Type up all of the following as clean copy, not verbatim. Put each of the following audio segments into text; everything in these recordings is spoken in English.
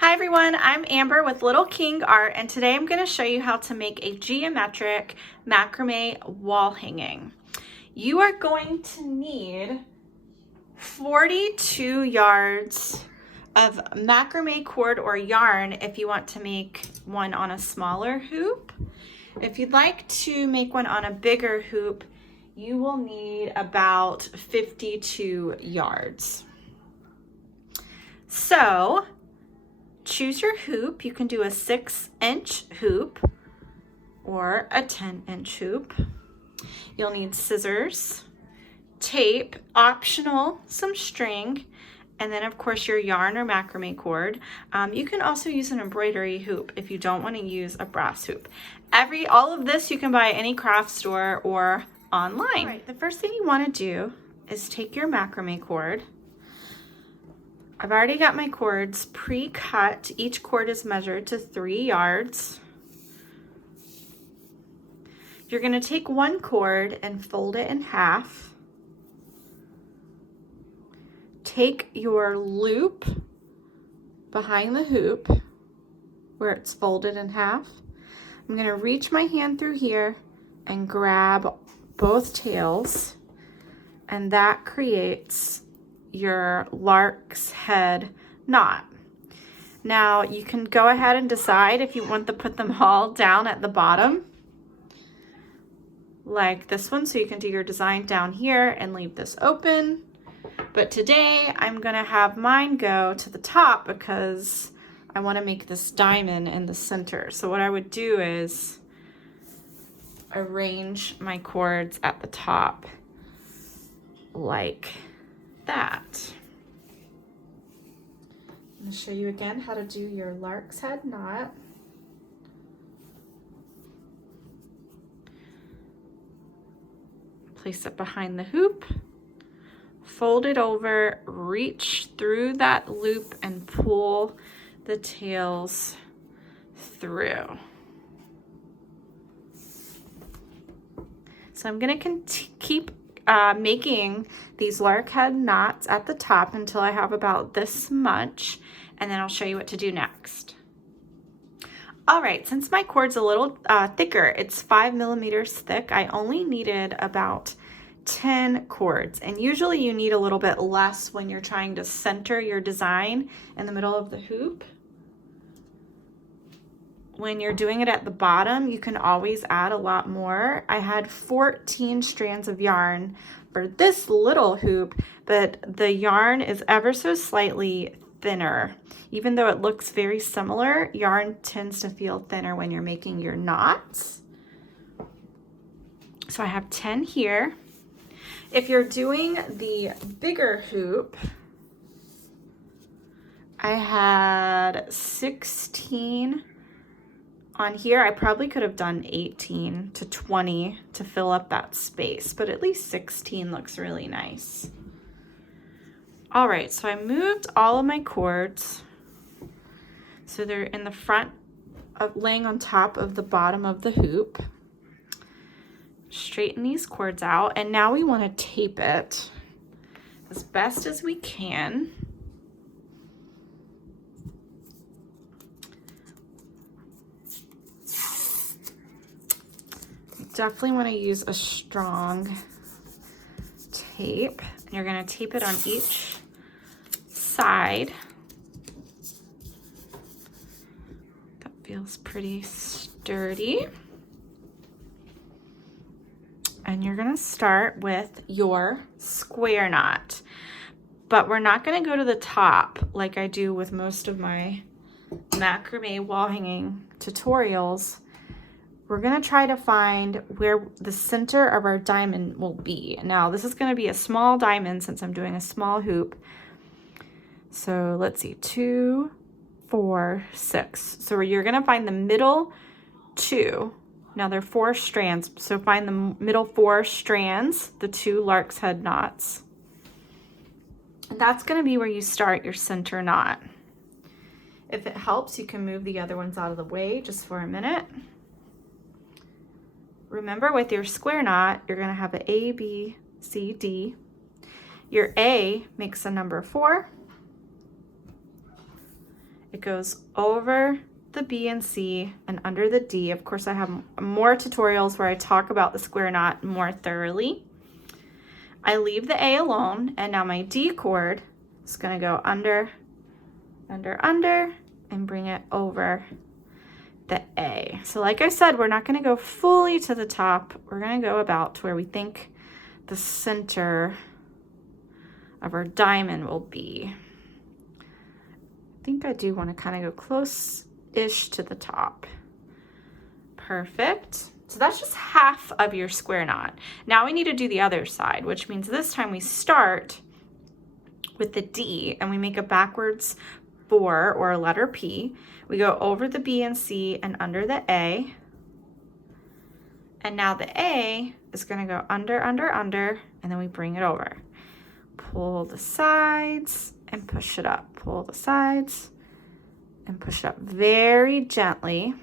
Hi everyone, I'm Amber with Little King Art, and today I'm going to show you how to make a geometric macrame wall hanging. You are going to need 42 yards of macrame cord or yarn if you want to make one on a smaller hoop. If you'd like to make one on a bigger hoop, you will need about 52 yards. So, choose your hoop. You can do a 6-inch hoop or a 10-inch hoop. You'll need scissors, tape, optional, some string, and then of course your yarn or macrame cord. You can also use an embroidery hoop if you don't want to use a brass hoop. All of this you can buy at any craft store or online. All right, the first thing you want to do is take your macrame cord. I've already got my cords pre-cut. Each cord is measured to 3 yards. You're going to take one cord and fold it in half. Take your loop behind the hoop where it's folded in half. I'm going to reach my hand through here and grab both tails, and that creates your lark's head knot. Now you can go ahead and decide if you want to put them all down at the bottom like this one, so you can do your design down here and leave this open. But today I'm gonna have mine go to the top because I want to make this diamond in the center. So what I would do is arrange my cords at the top like that. I'm going to show you again how to do your lark's head knot. Place it behind the hoop, fold it over, reach through that loop and pull the tails through. So I'm going to keep making these lark head knots at the top until I have about this much, and then I'll show you what to do next. All right, since my cord's a little thicker, it's 5 millimeters thick, I only needed about 10 cords, and usually you need a little bit less when you're trying to center your design in the middle of the hoop. When you're doing it at the bottom, you can always add a lot more. I had 14 strands of yarn for this little hoop, but the yarn is ever so slightly thinner. Even though it looks very similar, yarn tends to feel thinner when you're making your knots. So I have 10 here. If you're doing the bigger hoop, I had 16 on here. I probably could have done 18 to 20 to fill up that space, but at least 16 looks really nice. All right, so I moved all of my cords so they're in the front of laying on top of the bottom of the hoop. Straighten these cords out, and now we want to tape it as best as we can. Definitely want to use a strong tape. You're going to tape it on each side. That feels pretty sturdy. And you're going to start with your square knot. But we're not going to go to the top like I do with most of my macrame wall hanging tutorials. We're going to try to find where the center of our diamond will be. Now, this is going to be a small diamond since I'm doing a small hoop. So let's see, 2, 4, 6. So you're going to find the middle 2. Now there are 4 strands, so find the middle 4 strands, the 2 lark's head knots. And that's going to be where you start your center knot. If it helps, you can move the other ones out of the way just for a minute. Remember, with your square knot, you're going to have an A, B, C, D. Your A makes a number 4, It goes over the B and C and under the D. Of course, I have more tutorials where I talk about the square knot more thoroughly. I leave the A alone, and now my D cord is going to go under, under, under, and bring it over the A. So like I said, we're not going to go fully to the top. We're going to go about to where we think the center of our diamond will be. I think I do want to kind of go close-ish to the top. Perfect. So that's just half of your square knot. Now we need to do the other side, which means this time we start with the D and we make a backwards 4 or a letter P. We go over the B and C and under the A. And now the A is going to go under, under, under, and then we bring it over. Pull the sides and push it up. Pull the sides and push it up very gently.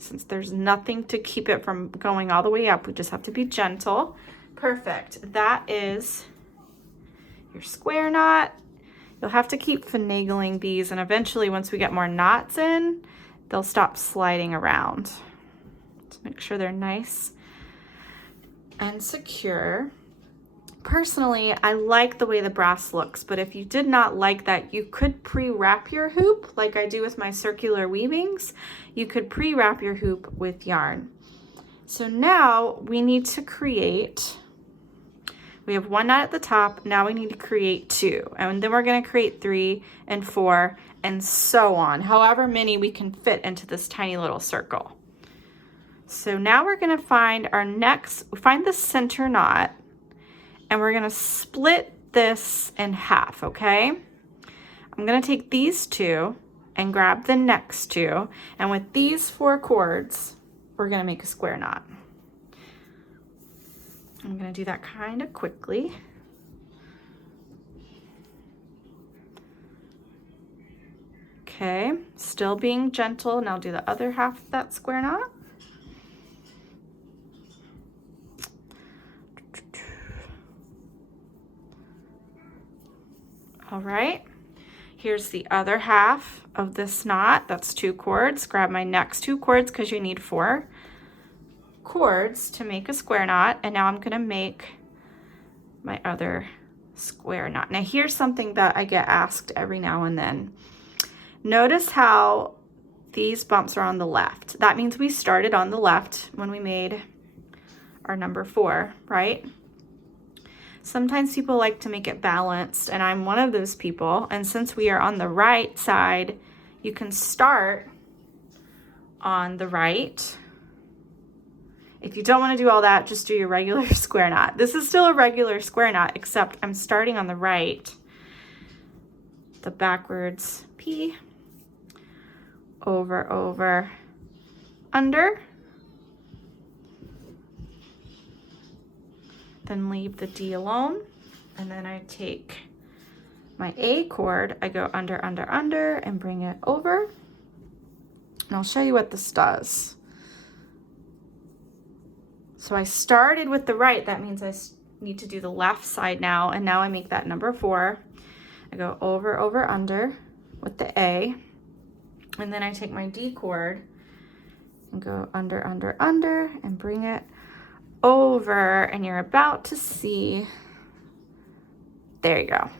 Since there's nothing to keep it from going all the way up, we just have to be gentle. Perfect. That is your square knot. You'll have to keep finagling these, and eventually once we get more knots in, they'll stop sliding around. To make sure they're nice and secure. Personally, I like the way the brass looks, but if you did not like that, you could pre-wrap your hoop like I do with my circular weavings. You could pre-wrap your hoop with yarn. So now we need to create, we have 1 knot at the top, now we need to create 2, and then we're going to create 3 and 4 and so on, however many we can fit into this tiny little circle. So now we're going to find find the center knot, and we're going to split this in half, okay? I'm going to take these 2 and grab the next 2, and with these 4 cords, we're going to make a square knot. I'm going to do that kind of quickly. Okay, still being gentle, and I'll do the other half of that square knot. All right, here's the other half of this knot. That's 2 cords. Grab my next 2 cords because you need 4 cords to make a square knot. And now I'm going to make my other square knot. Now here's something that I get asked every now and then. Notice how these bumps are on the left. That means we started on the left when we made our number 4, right? Sometimes people like to make it balanced, and I'm one of those people. And since we are on the right side, you can start on the right. If you don't want to do all that, just do your regular square knot. This is still a regular square knot, except I'm starting on the right, the backwards P, over, over, under. Then leave the D alone, and then I take my A cord, I go under, under, under, and bring it over, and I'll show you what this does. So I started with the right, that means I need to do the left side now, and now I make that number 4. I go over, over, under with the A, and then I take my D cord and go under, under, under, and bring it over, and you're about to see, there you go.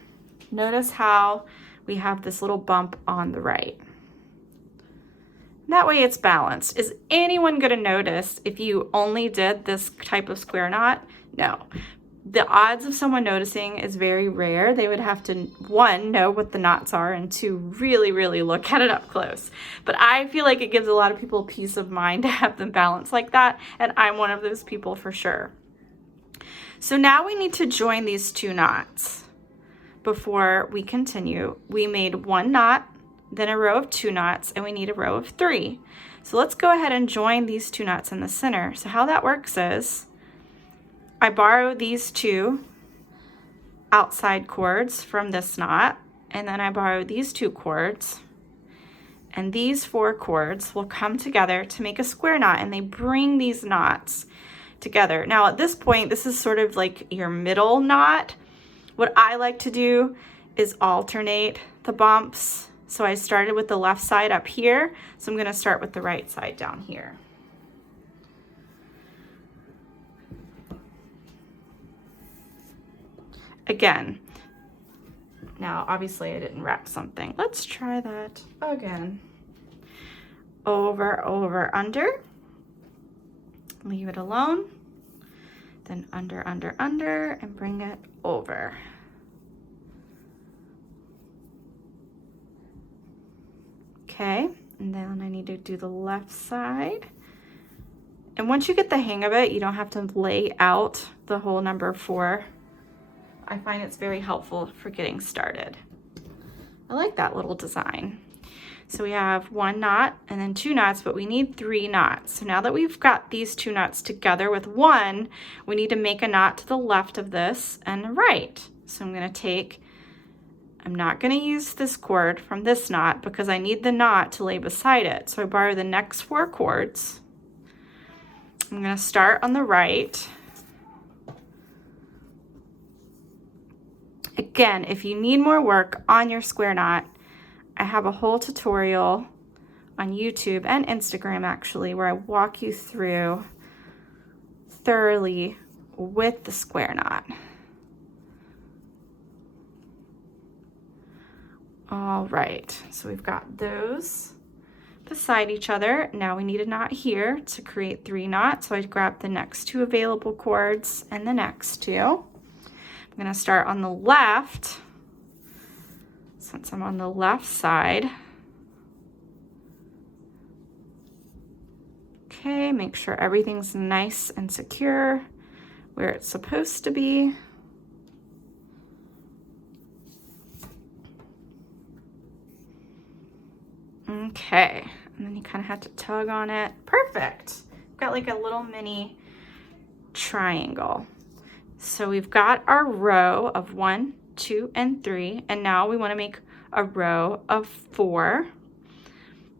Notice how we have this little bump on the right. That way it's balanced. Is anyone going to notice if you only did this type of square knot? No. The odds of someone noticing is very rare. They would have to, 1, know what the knots are, and 2, really, really look at it up close. But I feel like it gives a lot of people peace of mind to have them balanced like that, and I'm one of those people for sure. So now we need to join these 2 knots before we continue. We made 1 knot, then a row of 2 knots, and we need a row of 3. So let's go ahead and join these 2 knots in the center. So how that works is, I borrow these 2 outside cords from this knot, and then I borrow these 2 cords, and these 4 cords will come together to make a square knot, and they bring these knots together. Now at this point, this is sort of like your middle knot. What I like to do is alternate the bumps. So I started with the left side up here. So I'm going to start with the right side down here. Again, now obviously I didn't wrap something. Let's try that again. Over, over, under. Leave it alone. Then under, under, under, and bring it over. Okay, and then I need to do the left side. And once you get the hang of it, you don't have to lay out the whole number 4. I find it's very helpful for getting started. I like that little design. So we have 1 knot and then 2 knots, but we need 3 knots. So now that we've got these 2 knots together with 1, we need to make a knot to the left of this and right. So I'm not gonna use this cord from this knot because I need the knot to lay beside it. So I borrow the next 4 cords. I'm gonna start on the right. Again, if you need more work on your square knot, I have a whole tutorial on YouTube and Instagram actually, where I walk you through thoroughly with the square knot. All right, so we've got those beside each other. Now we need a knot here to create 3 knots. So I grab the next 2 available cords and the next 2. I'm gonna start on the left, since I'm on the left side. Okay, make sure everything's nice and secure where it's supposed to be. Okay, and then you kind of have to tug on it. Perfect. Got like a little mini triangle. So we've got our row of 1, 2, and 3, and now we want to make a row of 4.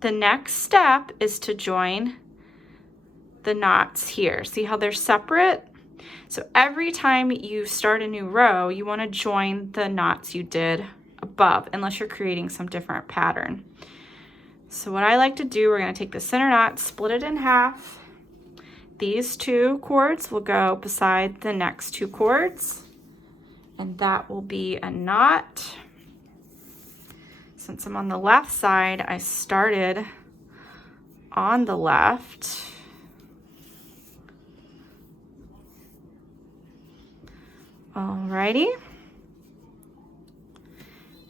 The next step is to join the knots here. See how they're separate? So every time you start a new row, you want to join the knots you did above, unless you're creating some different pattern. So what I like to do, we're going to take the center knot, split it in half. These 2 cords will go beside the next 2 cords, and that will be a knot. Since I'm on the left side, I started on the left. Alrighty.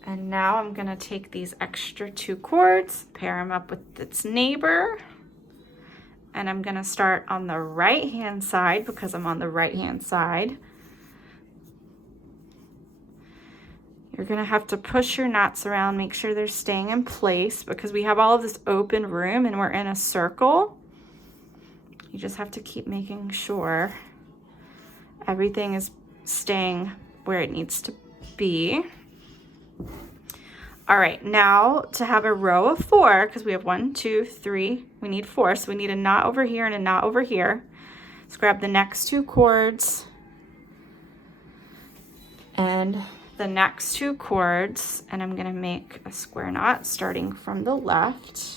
And now I'm gonna take these extra 2 cords, pair them up with its neighbor, and I'm gonna start on the right hand side because I'm on the right hand side. You're gonna have to push your knots around, make sure they're staying in place because we have all of this open room and we're in a circle. You just have to keep making sure everything is staying where it needs to be. All right, now to have a row of 4, because we have 1, 2, 3, we need 4, so we need a knot over here and a knot over here. Let's grab the next 2 cords and the next 2 cords, and I'm gonna make a square knot starting from the left.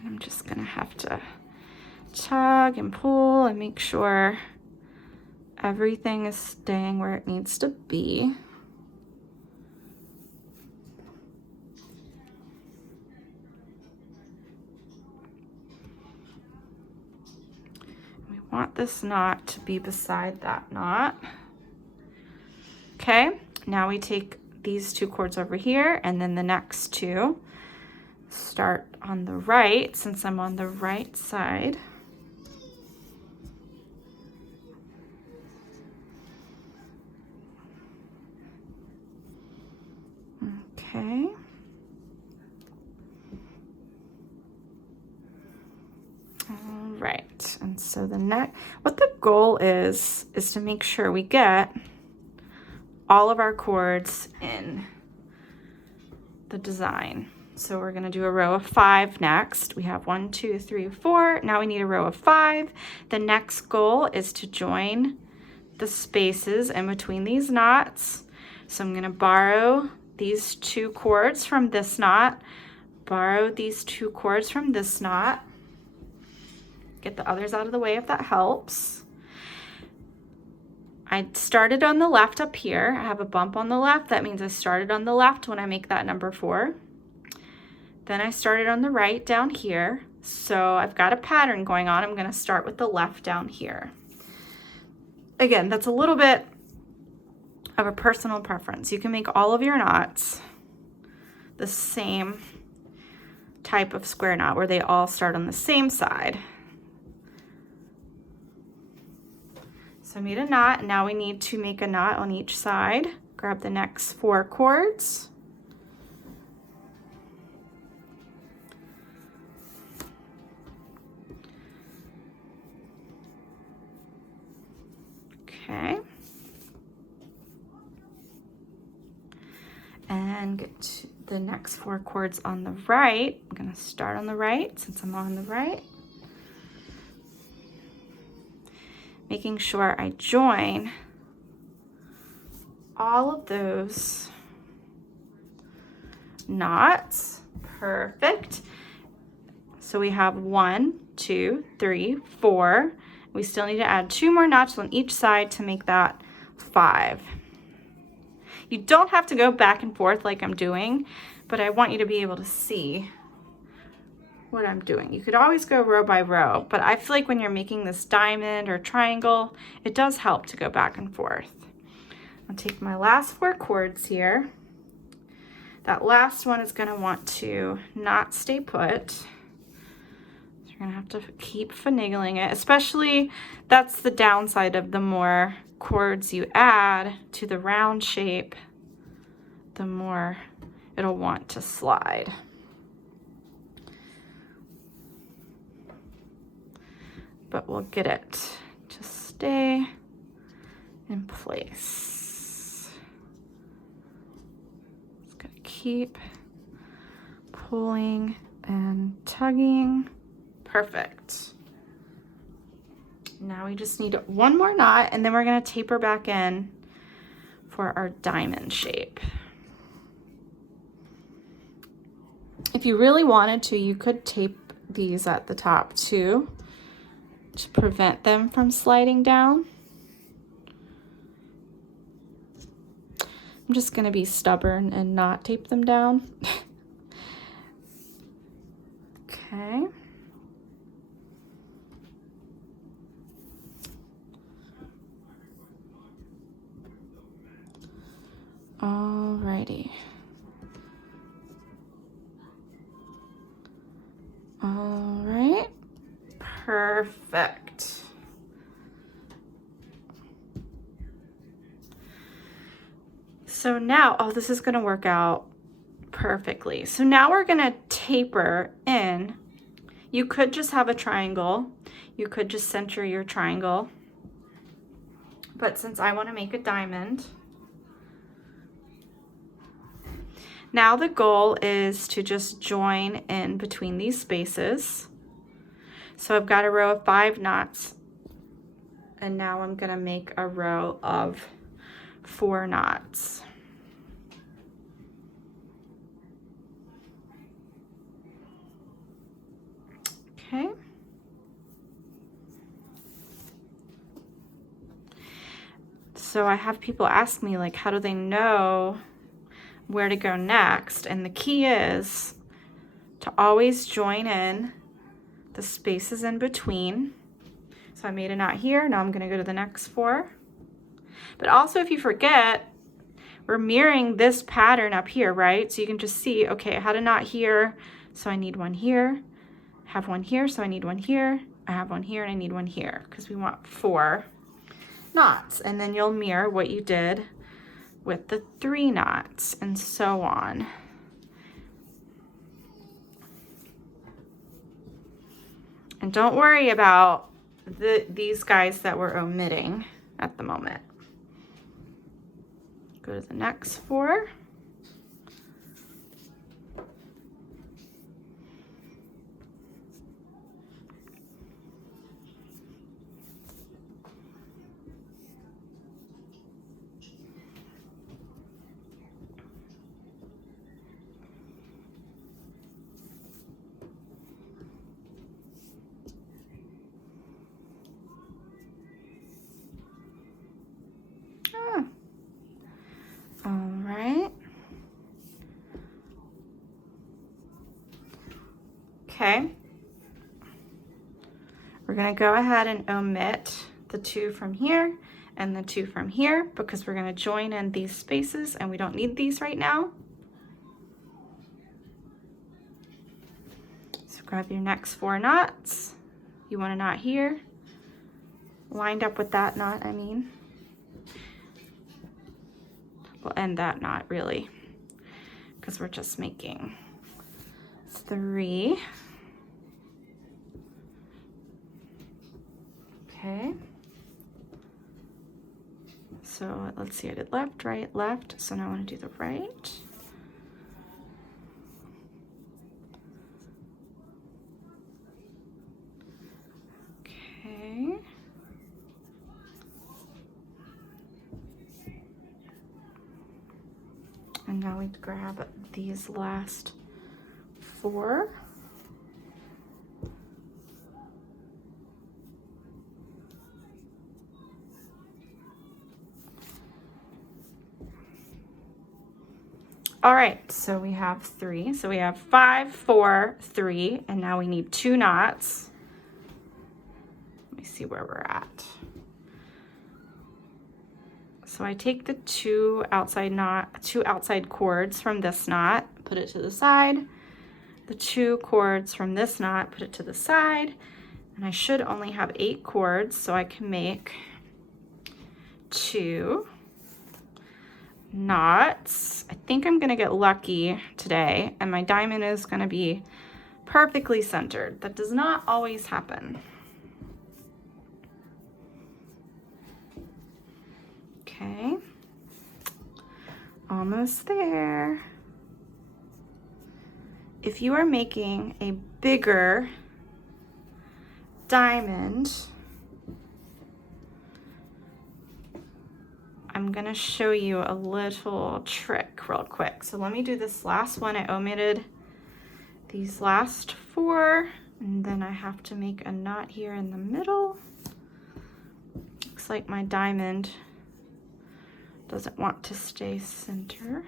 And I'm just gonna have to tug and pull and make sure everything is staying where it needs to be. We want this knot to be beside that knot. Okay, now we take these 2 cords over here and then the next 2. Start on the right since I'm on the right side. Okay. All right, and so what the goal is to make sure we get all of our cords in the design. So we're gonna do a row of 5 next. We have 1, 2, 3, 4. Now we need a row of 5. The next goal is to join the spaces in between these knots. So I'm going to borrow these 2 cords from this knot, borrow these 2 cords from this knot, get the others out of the way if that helps. I started on the left up here. I have a bump on the left. That means I started on the left when I make that number 4. Then I started on the right down here. So I've got a pattern going on. I'm going to start with the left down here. Again, that's a little bit of a personal preference. You can make all of your knots the same type of square knot where they all start on the same side. So I made a knot, and now we need to make a knot on each side. Grab the next 4 cords. Okay. And get to the next 4 cords on the right. I'm going to start on the right since I'm on the right. Making sure I join all of those knots. Perfect. So we have 1, 2, 3, 4. We still need to add 2 more knots on each side to make that 5. You don't have to go back and forth like I'm doing, but I want you to be able to see what I'm doing. You could always go row by row, but I feel like when you're making this diamond or triangle, it does help to go back and forth. I'll take my last 4 cords here. That last one is going to want to not stay put. So you're going to have to keep finagling it, especially that's the downside of the more cords you add to the round shape, the more it'll want to slide. But we'll get it to stay in place. Just gonna keep pulling and tugging. Perfect. Now we just need 1 more knot, and then we're gonna taper back in for our diamond shape. If you really wanted to, you could tape these at the top too, to prevent them from sliding down. I'm just gonna be stubborn and not tape them down. Okay. Alrighty. All right. Perfect. So now, oh, this is going to work out perfectly. So now we're going to taper in. You could just have a triangle. You could just center your triangle. But since I want to make a diamond, now the goal is to just join in between these spaces. So I've got a row of 5 knots, and now I'm going to make a row of 4 knots. Okay. So I have people ask me, like, how do they know where to go next? And the key is to always join in the spaces in between. So I made a knot here. Now I'm going to go to the next 4. But also, if you forget, we're mirroring this pattern up here, right? So you can just see, okay, I had a knot here, so I need one here. I have one here, so I need one here. I have one here, and I need one here, because we want 4 knots. And then you'll mirror what you did with the 3 knots, and so on. And don't worry about these guys that we're omitting at the moment. Go to the next 4. Okay. We're going to go ahead and omit the 2 from here and the 2 from here because we're going to join in these spaces and we don't need these right now. So grab your next 4 knots. You want a knot here, lined up with that knot, I mean. We'll end that knot really because we're just making 3. Okay. So let's see, I did left, right, left. So now I want to do the right. Okay. And now we grab these last 4. All right, so we have 3. So we have 5, 4, 3, and now we need 2 knots. Let me see where we're at. So I take the 2 outside cords from this knot, put it to the side. The 2 cords from this knot, put it to the side. And I should only have 8 cords, so I can make 2 knots. I think I'm gonna get lucky today, and my diamond is gonna be perfectly centered. That does not always happen. Okay, almost there. If you are making a bigger diamond, I'm gonna show you a little trick real quick. So let me do this last one. I omitted these last 4, and then I have to make a knot here in the middle. Looks like my diamond doesn't want to stay center.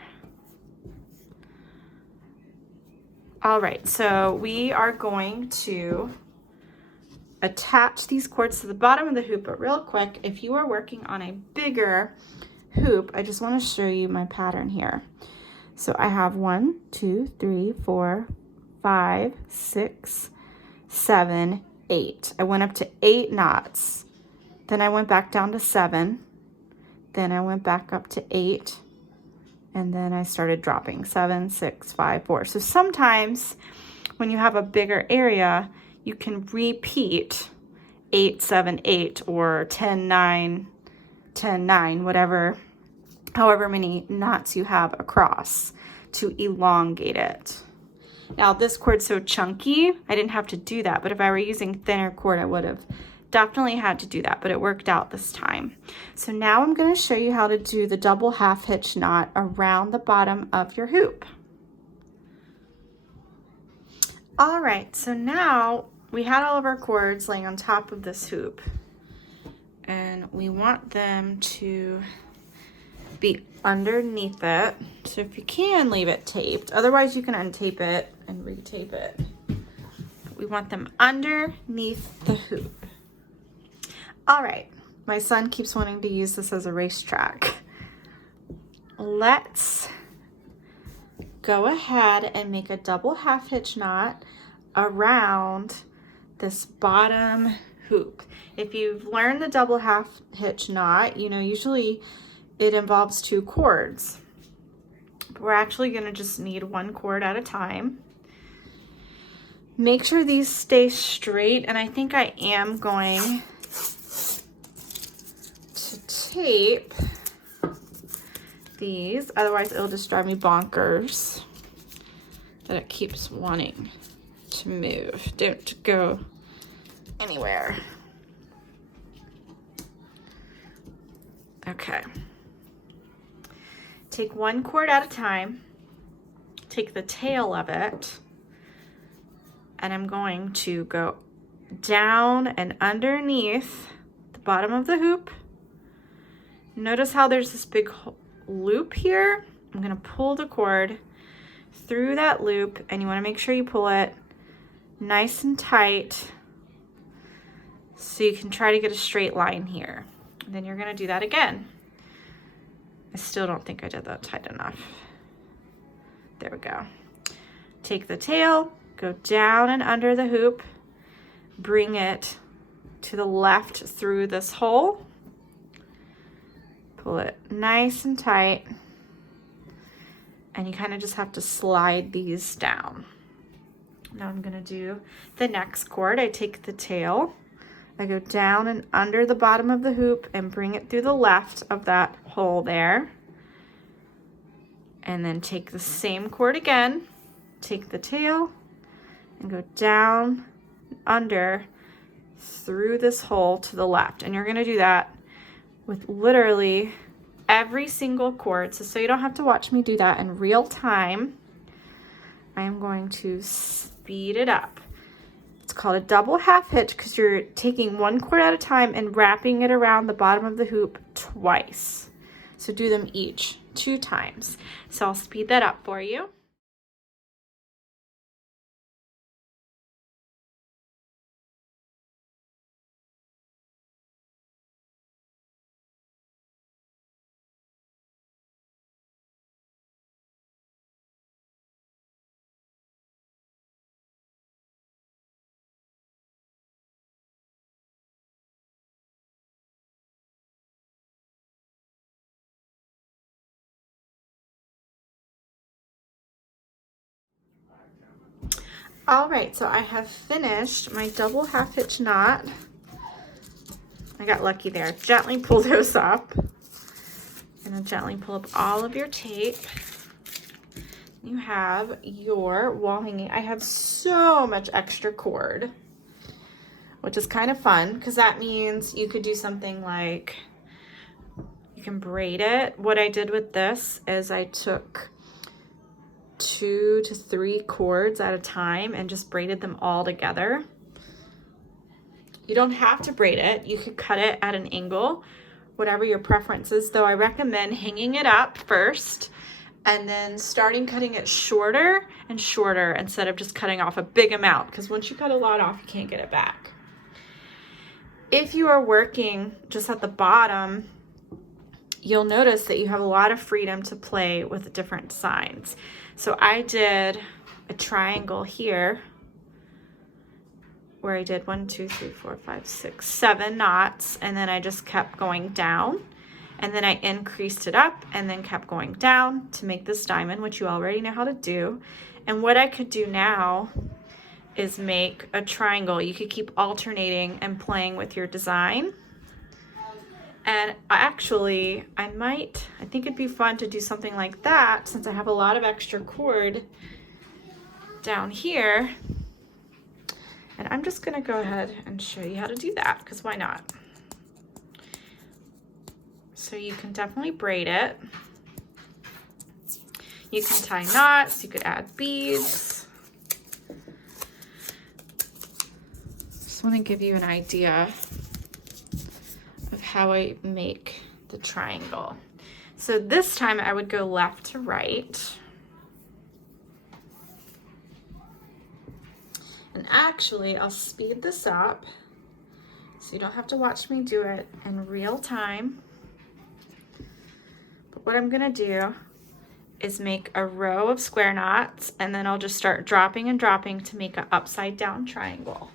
All right, so we are going to attach these cords to the bottom of the hoop, but real quick, if you are working on a bigger hoop, I just want to show you my pattern here. So I have 1, 2, 3, 4, 5, 6, 7, 8. I went up to 8 knots. Then I went back down to 7. Then I went back up to 8. And then I started dropping 7, 6, 5, 4. So sometimes when you have a bigger area, you can repeat 8, 7, 8 or 10, 9, 10, 9, whatever, however many knots you have across to elongate it. Now this cord's so chunky, I didn't have to do that, but if I were using thinner cord, I would have definitely had to do that, but it worked out this time. So now I'm going to show you how to do the double half hitch knot around the bottom of your hoop. All right, so now we had all of our cords laying on top of this hoop, and we want them to be underneath it. So if you can, leave it taped. Otherwise, you can untape it and retape it. But we want them underneath the hoop. All right, my son keeps wanting to use this as a racetrack. Let's go ahead and make a double half hitch knot around this bottom hoop. If you've learned the double half hitch knot, you know, usually it involves 2 cords. But we're actually gonna just need 1 cord at a time. Make sure these stay straight, and I think I am going to tape these, otherwise it'll just drive me bonkers that it keeps wanting to move. Don't go anywhere. Okay. Take 1 cord at a time, take the tail of it, and I'm going to go down and underneath the bottom of the hoop. Notice how there's this big loop here. I'm going to pull the cord through that loop, and you want to make sure you pull it nice and tight so you can try to get a straight line here. And then you're gonna do that again. I still don't think I did that tight enough. There we go. Take the tail, go down and under the hoop, bring it to the left through this hole, pull it nice and tight, and you kind of just have to slide these down. Now I'm gonna do the next cord. I take the tail, I go down and under the bottom of the hoop and bring it through the left of that hole there. And then take the same cord again, take the tail and go down, under, through this hole to the left. And you're gonna do that with literally every single cord. So you don't have to watch me do that in real time. I am going to speed it up. It's called a double half hitch because you're taking one cord at a time and wrapping it around the bottom of the hoop twice. So do them each 2 times. So I'll speed that up for you. All right, so I have finished my double half hitch knot. I got lucky there. Gently pull those up. And then gently pull up all of your tape. You have your wall hanging. I have so much extra cord, which is kind of fun because that means you could do something like you can braid it. What I did with this is I took 2 to 3 cords at a time and just braided them all together. You don't have to braid it. You could cut it at an angle, whatever your preference is, though I recommend hanging it up first and then starting cutting it shorter and shorter instead of just cutting off a big amount, because once you cut a lot off, you can't get it back. If you are working just at the bottom, you'll notice that you have a lot of freedom to play with different designs. So I did a triangle here where I did 1, 2, 3, 4, 5, 6, 7 knots, and then I just kept going down, and then I increased it up and then kept going down to make this diamond, which you already know how to do. And what I could do now is make a triangle. You could keep alternating and playing with your design. And actually, I think it'd be fun to do something like that since I have a lot of extra cord down here. And I'm just gonna go ahead and show you how to do that, because why not? So you can definitely braid it. You can tie knots, you could add beads. Just wanna give you an idea of how I make the triangle. So this time I would go left to right. And actually, I'll speed this up so you don't have to watch me do it in real time. But what I'm gonna do is make a row of square knots, and then I'll just start dropping and dropping to make an upside down triangle.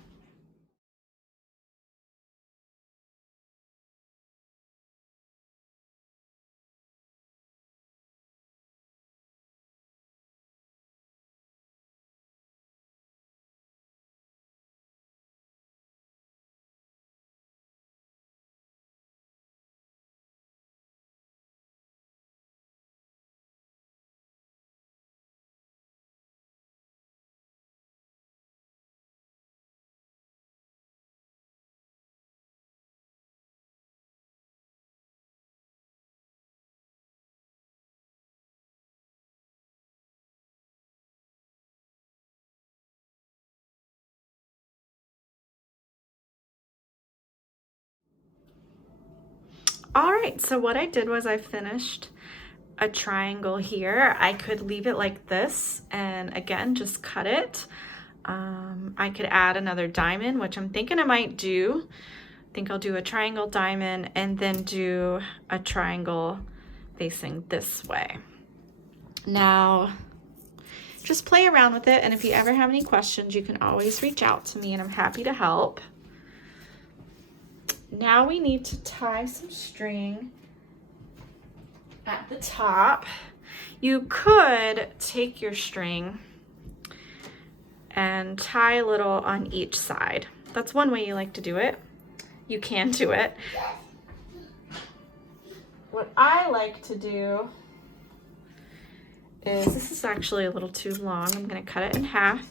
All right, so what I did was I finished a triangle here. I could leave it like this and again, just cut it. I could add another diamond, which I'm thinking I might do. I think I'll do a triangle diamond and then do a triangle facing this way. Now, just play around with it, and if you ever have any questions, you can always reach out to me and I'm happy to help. Now we need to tie some string at the top. You could take your string and tie a little on each side. That's one way you like to do it. You can do it. What I like to do is, this is actually a little too long. I'm gonna cut it in half.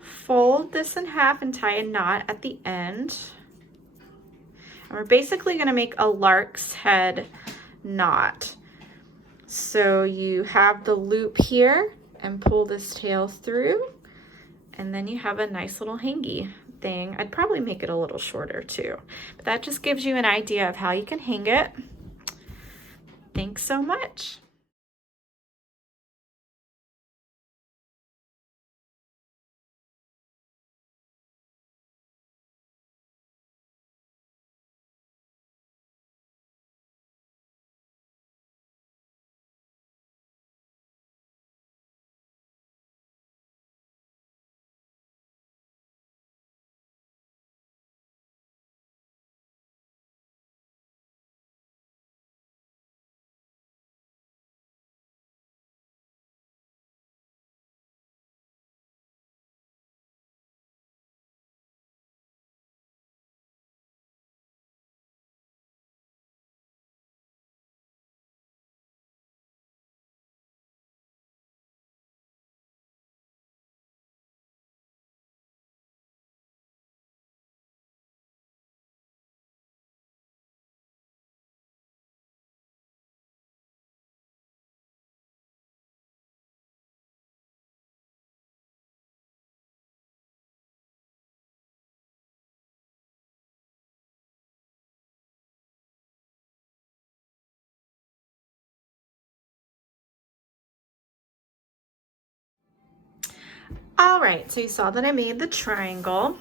Fold this in half and tie a knot at the end. And we're basically gonna make a lark's head knot. So you have the loop here and pull this tail through, and then you have a nice little hangy thing. I'd probably make it a little shorter too, but that just gives you an idea of how you can hang it. Thanks so much. All right, so you saw that I made the triangle,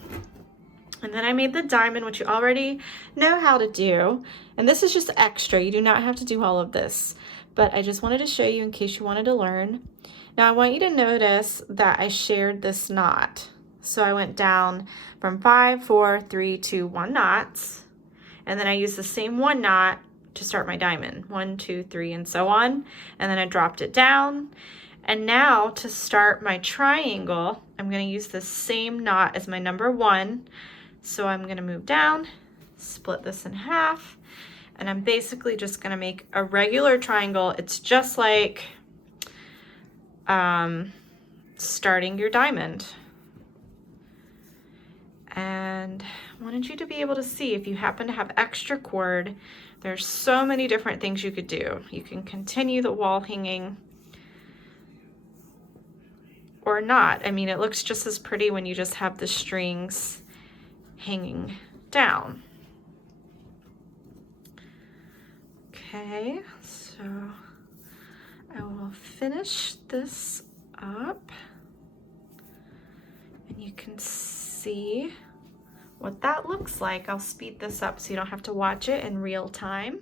and then I made the diamond, which you already know how to do. And this is just extra. You do not have to do all of this, but I just wanted to show you in case you wanted to learn. Now I want you to notice that I shared this knot. So I went down from 5, 4, 3, 2, 1 knots, and then I used the same 1 knot to start my diamond. 1, 2, 3, and so on. And then I dropped it down. And now to start my triangle, I'm going to use the same knot as my number 1. So I'm going to move down, split this in half, and I'm basically just going to make a regular triangle. It's just like starting your diamond. And I wanted you to be able to see, if you happen to have extra cord, there's so many different things you could do. You can continue the wall hanging or not. I mean, it looks just as pretty when you just have the strings hanging down. Okay, so I will finish this up, and you can see what that looks like. I'll speed this up so you don't have to watch it in real time.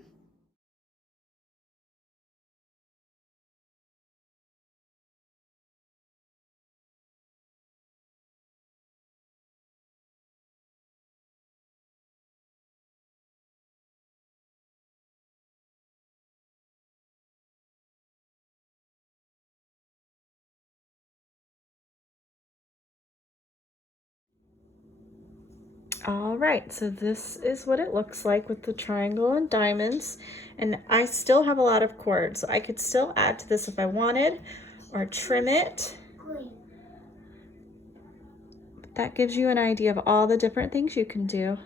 All right, so this is what it looks like with the triangle and diamonds. And I still have a lot of cord, so I could still add to this if I wanted, or trim it. But that gives you an idea of all the different things you can do.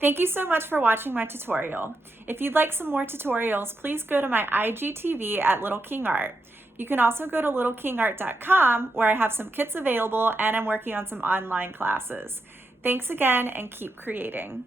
Thank you so much for watching my tutorial. If you'd like some more tutorials, please go to my IGTV at Little King Art. You can also go to littlekingart.com, where I have some kits available and I'm working on some online classes. Thanks again, and keep creating.